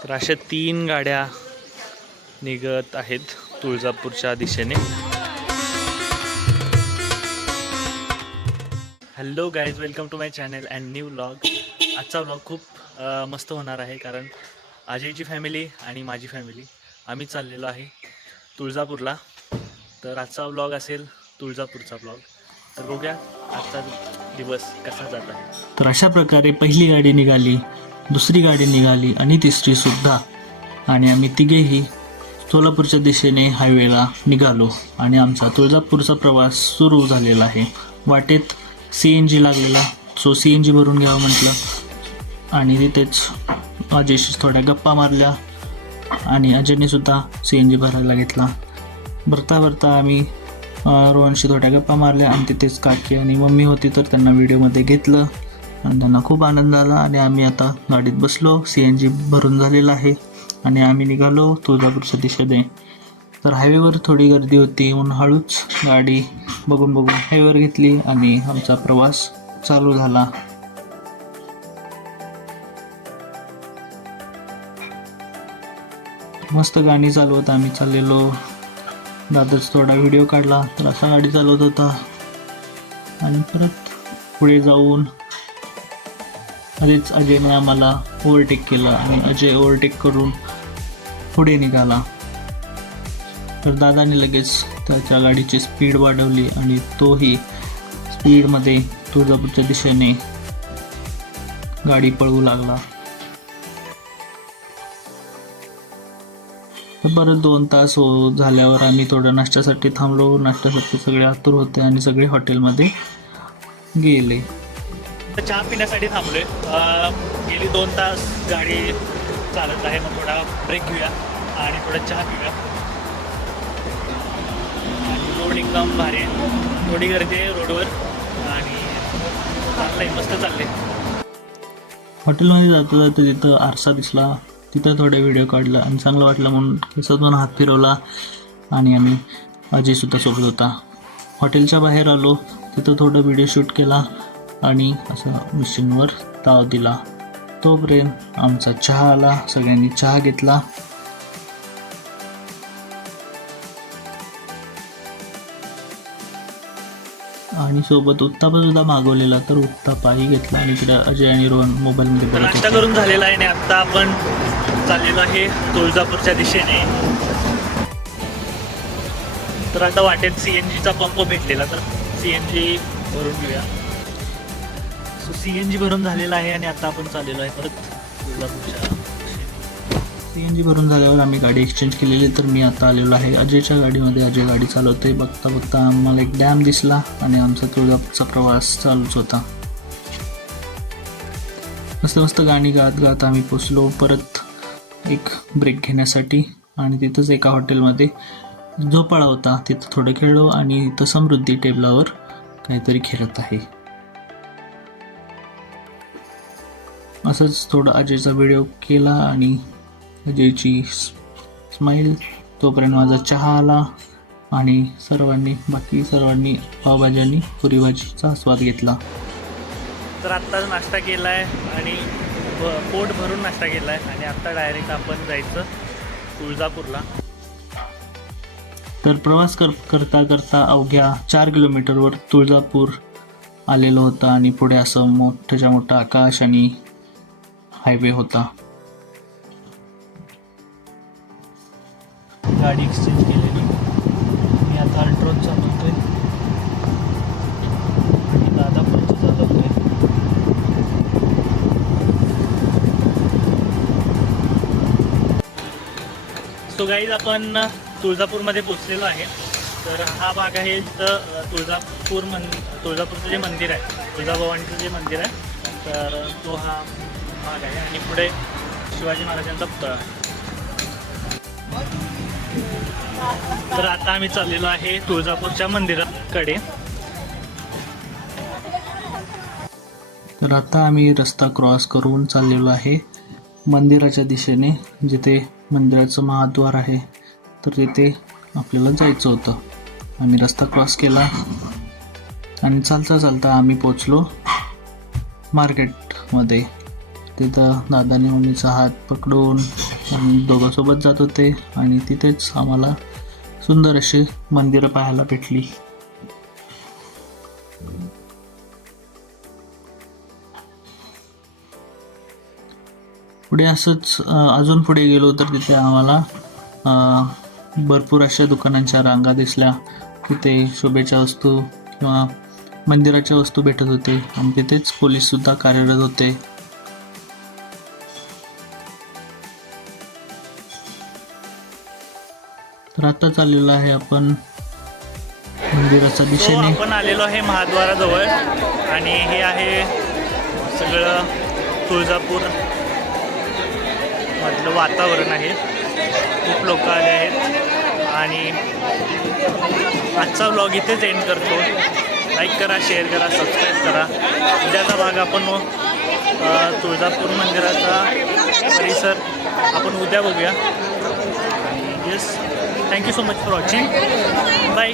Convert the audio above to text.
तर अशा 3 गाड्या निघत आहेत तुळजापूरच्या दिशेने. Hello guys, welcome to my channel and new vlog. आजचा व्लॉग खूप मस्त होणार आहे, कारण अजयची फॅमिली आणि माझी फॅमिली आम्ही चाललेलो आहे तुळजापूरला. तर आजचा व्लॉग असेल तुळजापूरचा व्लॉग. तर बघूया आजचा दिवस कसा जात आहे. तर अशा प्रकारे पहिली गाडी निघाली, दुसरी गाडी निघाली आणि तिसरी सुद्धा, आणि आम्ही तिघेही सोलापूरच्या दिशेने हायवेला निघालो आणि आमचा तुळजापूरचा प्रवास सुरू झालेला आहे. वाटेत CNG लागलेला, सो CNG भरून घ्यावं म्हटलं आणि तिथेच अजयशी थोड्या गप्पा मारल्या आणि अजयने सुद्धा CNG भरायला घेतला. भरता आम्ही रोहनशी थोड्या गप्पा मारल्या आणि तिथेच काकी आणि मम्मी होती, तर त्यांना व्हिडिओमध्ये घेतलं आणि त्यांना खूप आनंद आला. आणि आम्ही आता गाडीत बसलो, CNG भरून झालेला आहे आणि आम्ही निघालो तुळजापूरच्या दिशेने. तर हायवेवर थोडी गर्दी होती म्हणून हळूच गाडी बघून हायवेवर घेतली आणि आमचा प्रवास चालू झाला. मस्त गाणी चालवत आम्ही चाललेलो. दादाच थोडा व्हिडिओ काढला, तर असा गाडी चालवत होता. आणि परत पुढे जाऊन आधीच अजयने आम्हाला ओव्हरटेक केलं आणि अजय ओव्हरटेक करून पुढे निघाला. तर दादाने लगेच त्याच्या गाडीची स्पीड वाढवली आणि तोही स्पीडमध्ये तुळजापूरच्या दिशेने गाडी पळवू लागला. तर परत 2 तास झाल्यावर आम्ही थोडं नाश्त्यासाठी थांबलो. नाश्त्यासाठी सगळे आतुर होते आणि सगळे हॉटेलमध्ये गेले. चहा पिण्यासाठी थांबलोय. गेली 2 तास गाडी चालत आहे, मग थोडा ब्रेक घेऊया आणि थोडा चहा पिऊया. आणि रोड एकदम भारी आहे, थोडी गर्दी आहे रोडवर आणि चांगलं आहे, मस्त चालले. हॉटेलमध्ये जाता तिथं आरसा दिसला, तिथं थोडा व्हिडिओ काढला आणि चांगलं वाटलं म्हणून केसातून हात फिरवला आणि आम्ही अजयसुद्धा सोबत होता. हॉटेलच्या बाहेर आलो, तिथं थोडं व्हिडिओ शूट केला आणि असं मशीनवर ताव दिला. तोपर्यंत आमचा चहा आला, सगळ्यांनी चहा घेतला. आणि सोबत उत्तापा सुद्धा मागवलेला, तर उत्तापाही घेतला आणि इकडे अजय आणि रोहन मोबाईलमध्ये नाश्ता करून झालेला आहे. आणि आता आपण चाललेलो आहे तुळजापूरच्या दिशेने. तर आता वाटेत CNGचा पंप भेटलेला, तर CNG भरून घेऊया. सो CNG भरून झालेला आहे आणि आता आपण चाललेलो आहे परत तुळजापूरच्या. CNG भरून झाल्यावर आम्ही गाडी एक्सचेंज केलेली. तर मी आता आलेलो आहे अजयच्या गाडीमध्ये. अजय गाडी चालवते. बघता आम्हाला एक डॅम दिसला आणि आमचा तुळजापूरचा प्रवास चालूच होता. मस्त गाणी गात आम्ही पोचलो परत एक ब्रेक घेण्यासाठी. आणि तिथंच एका हॉटेलमध्ये झोपाळा होता, तिथं थोडं खेळलो आणि इथं समृद्धी टेबलावर काहीतरी खेळत आहे. असंच थोडं अजयचा व्हिडिओ केला आणि अजयची स्माईल. तोपर्यंत माझा चहा आला आणि बाकी सर्वांनी पावभाजी आणि पुरी भाजीचा स्वाद घेतला. तर आत्ता नाश्ता केला आहे आणि पोट भरून नाश्ता केला आहे आणि आत्ता डायरेक्ट आपण जायचं तुळजापूरला. तर प्रवास करता अवघ्या 4 किलोमीटरवर तुळजापूर आलेलं होतं आणि पुढे असं मोठं आकाश आणि हायवे होता. गाडी एक्सचेंज केलेली. मी आता अल्ट्रॉन चालवतोय आणि दादा पुढचं चालवतोय. सो गाईज, आपण तुळजापूरमध्ये पोचलेलो आहे. तर हा भाग आहे तुळजापूरचं जे मंदिर आहे, तुळजाभवानीचं जे मंदिर आहे, तर तो हा भाग आहे. आणि पुढे शिवाजी महाराजांचा पुतळा आहे. तर आता आम्ही चाललेलो आहे तुळजापूरच्या मंदिराकडे. तर आता आम्ही रस्ता क्रॉस करून चाललेलो आहे मंदिराच्या दिशेने, जिथे मंदिराचं महाद्वार आहे. तर तिथे आपल्याला जायचं होतं. आम्ही रस्ता क्रॉस केला आणि चालता आम्ही पोचलो मार्केटमध्ये. तिथं दादाने मम्मीचा हात पकडून आम्ही दोघं सोबत जात होते आणि तिथेच आम्हाला सुंदर अशी मंदिरं पाहायला भेटली. पुढे असंच अजून पुढे गेलो तर तिथे आम्हाला भरपूर अशा दुकानांच्या रांगा दिसल्या. तिथे शोभेच्या वस्तू किंवा मंदिराच्या वस्तू भेटत होते आणि तिथेच पोलीस सुद्धा कार्यरत होते. तर आता चाललेलो आहे आपण मंदिराच्या दिशेने. आपण आलेलो आहे महाद्वाराजवळ आणि हे आहे सगळं तुळजापूर मधलं वातावरण आहे. खूप लोक आले आहेत आणि आजचा व्लॉग इथेच एंड करतो. लाईक करा, शेअर करा, सबस्क्राईब करा. उद्याचा भाग आपण तुळजापूर मंदिराचा परिसर आपण उद्या बघूया. Yes, thank you so much for watching. Bye.